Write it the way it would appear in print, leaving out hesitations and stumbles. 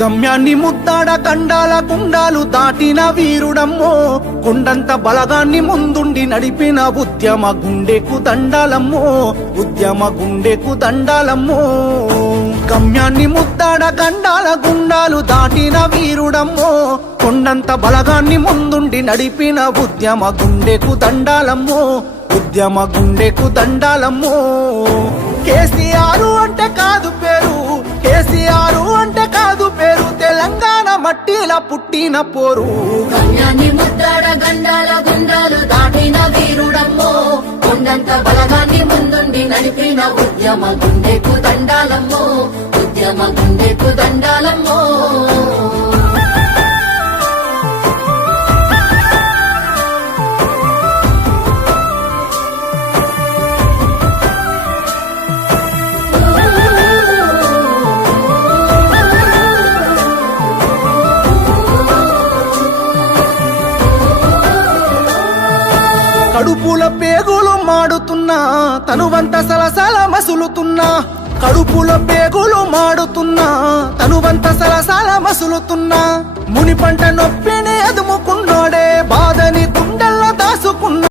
గమ్యాన్ని ముద్దాడ గండాల గుండాలు దాటిన వీరుడమ్మో, కొండంత బలగాన్ని ముందుండి నడిపిన ఉద్యమ గుండెకు దండాలమ్మో, ఉద్యమ గుండెకు దండాలమ్మో. గమ్యాన్ని ముద్దాడ గండాల గుండాలు దాటిన వీరుడమ్మో, కొండంత బలగాన్ని ముందుండి నడిపిన ఉద్యమ గుండెకు దండాలమ్మో, ఉద్యమ గుండెకు దండాలమ్మో. కేసీఆర్ అంటే కాదు పేరు, కేసీఆర్ అంటే కాదు పేరు, తెలంగాణ మట్టిల పుట్టిన పోరు. గమ్యాన్ని ముద్దాడ గండాల గుండాలు దాటిన వీరుడమ్మో, కొండంత బలగాన్ని ముందుండి నడిపిన ఉద్యమ గుండెకు దండాలమ్మో, ఉద్యమ గుండెకు దండాలమ్మో. కడుపుల పేగులు మాడుతున్నా, తనువంత సలసల మసులుతున్నా, కడుపుల పేగులు మాడుతున్నా, తనువంత సలసల మసులుతున్నా. ముని పంట నొప్పిని అదుముకున్నోడే, బాధ